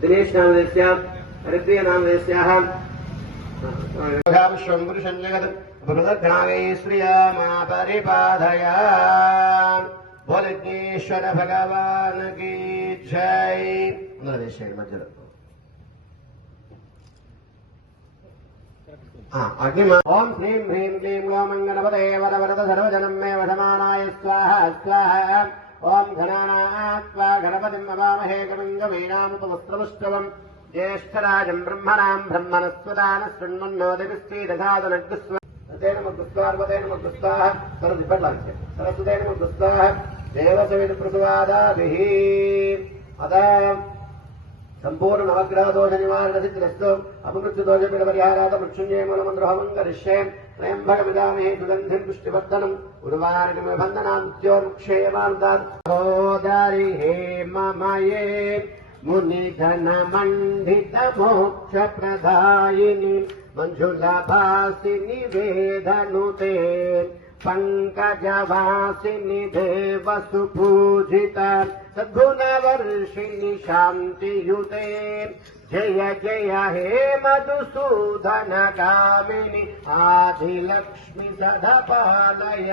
दिनेश नामदेस्याः हरिप्रिय नामदेस्याः विश्वं पुरुषं जगत् बृहद्घ्नागै श्रियामा परिपाधय भोलेश्वर भगवान की जय मध्यलो अग्निमा ओम ह्रीं ह्रीं क्लीं ग्लौं गणपते वरवरद सर्वजनं मे वशमानाय स्वाहा स्वाहा ओम गणानात्वा गणपतिं नमामहे कविं कवीनामुपवस्त्रमुष्टवम् ज्येष्ठराजं ब्रह्मणां ब्रह्मणस्पदानः शृण्वन्नोदिभिश्चीदघातनग्स्व तेन मुद्गस्वार्वतेन मुद्गस्वाः सरस्वतेन मुद्गस्वाः देवसवितुप्रसवादाभिः अतः संपूर्ण नवग्रह दोष निवारण सिद्धिरस्तु अपमृत्यु दोष पीड़ परिहारात मृत्युंजय मूलमंत्रहवं करिष्ये त्र्यंबकमिदामहे सुगन्धिं पुष्टिवर्धनम् उर्वारुकमिव बन्धनान्त्योर्मुक्षेयमानुदात् होदारि हे ममये मुनिघनमण्डित मोक्षप्रदायिनि मंजुलाभासिनि वेदनुते पंकजवासिनि देवसुपूजिता सद्गुणवर्षिणि शान्तियुते जय जय हे मधुसूदन कामिनि आदिलक्ष्मि सदा पालय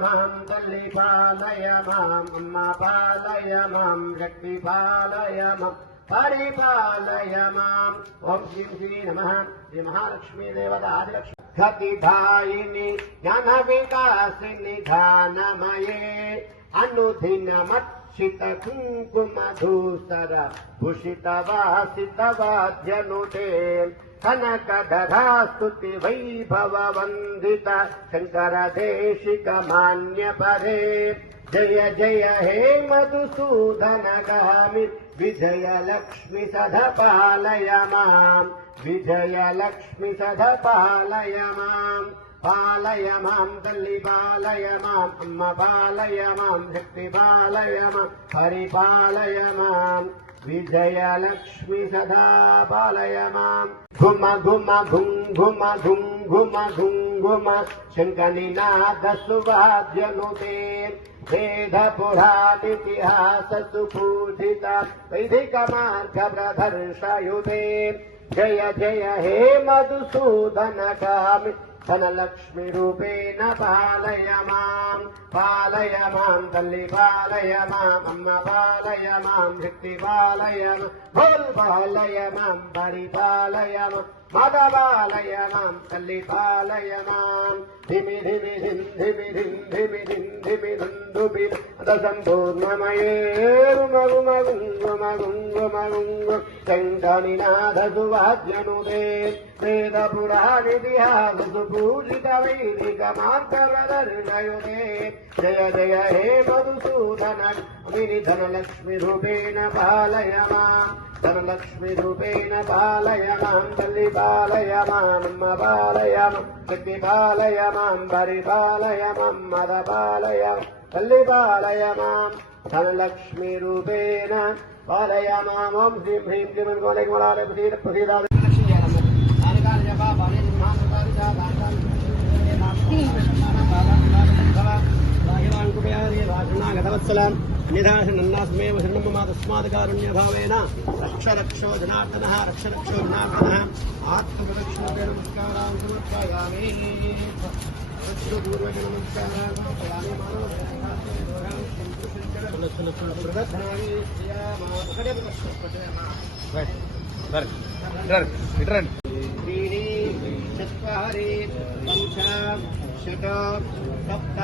मां तल्लि पालय मां अम्मा पालय मां शक्ति पालय मां परिपालय माम् ओम श्री श्री नमः श्री महालक्ष्मी देवता आदिलक्ष्मी घतिधायिनि ज्ञान विकासिनि ध्यानमये अनुदिनमर्चित कुङ्कुमधूसर भूषित वासित वाद्यनुते कनकधरा स्तुति वैभव वन्दित शंकर देशिक मान्य परे जय जय हे मधुसूदन गामि विजय लक्ष्मी सदा पालय मां विजय लक्ष्मी सदा पालय मां तल्लि पालय मां अम्मा पालय मां शक्ति पालय मां परिपालय मां विजय लक्ष्मी सदा पालय मां घुम घुम घुं घुम घुं घुम घुं घुम शङ्खनिनाद सुवाद्यनुते वेद पुराणितिहास सुपूजिता वैदिक मार्ग प्रदर्शयुते जय जय हे मधुसूदन कामि धनलक्ष्मी रूपेण पालय मां तल्लि पालय मां अम्मा पालय मां शक्ति पालय भोल पालय मां परिपालय मां माता पालय मां तल्लि पालय मां धिमि धिमि धिं धिमि धिं धिमि धिं धिमि धुन्दुभि दशम्पूर्णमये गुम गुम गुम गुम गुम गुम शङ्खनिनाद सुवाद्यनुते वेद पुराणितिहास सुपूजित वैदिक मार्ग प्रदर्शयुते जय जय हे मधुसूदन कामिनि धनलक्ष्मी रूपेण पालय मां धनलक्ष्मी रूपेण पालय मां तल्लि पालय मां अम्मा पालय मां शक्ति पालय मां परिपालय मां मद पालय तल्लि पालय मां धनलक्ष्मी रूपेण पालय मां ओम श्रीं ह्रीं क्लीं गोलेकमलालय प्रसीद निधाशनन्नास्मेव शरणं तस्मात्कारुण्यभावेन रक्ष रक्षो जनार्दनः रक्ष रक्षो जनार्दनः आत्मप्रदक्षिणेन नमस्कारान् समर्पयामि पूर्वजनमस्कारान् समर्पयामि त्रीणि चत्वारि पञ्च षट् सप्त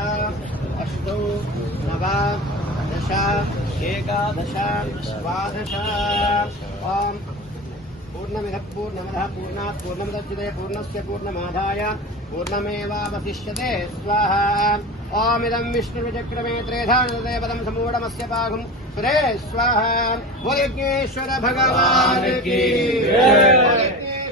अष्टौ नव दश एकादश द्वादश ओम पूर्णमिदः पूर्णमदः पूर्णात् पूर्णमुदच्यते पूर्णस्य पूर्णमादाय पूर्णमेवावशिष्यते स्वाहा ओम इदं विष्णुचक्रमे त्रेधानदे पदं समूढमस्य पाघुं सुरे स्वाहा बोल यज्ञेश्वर भगवान की जय।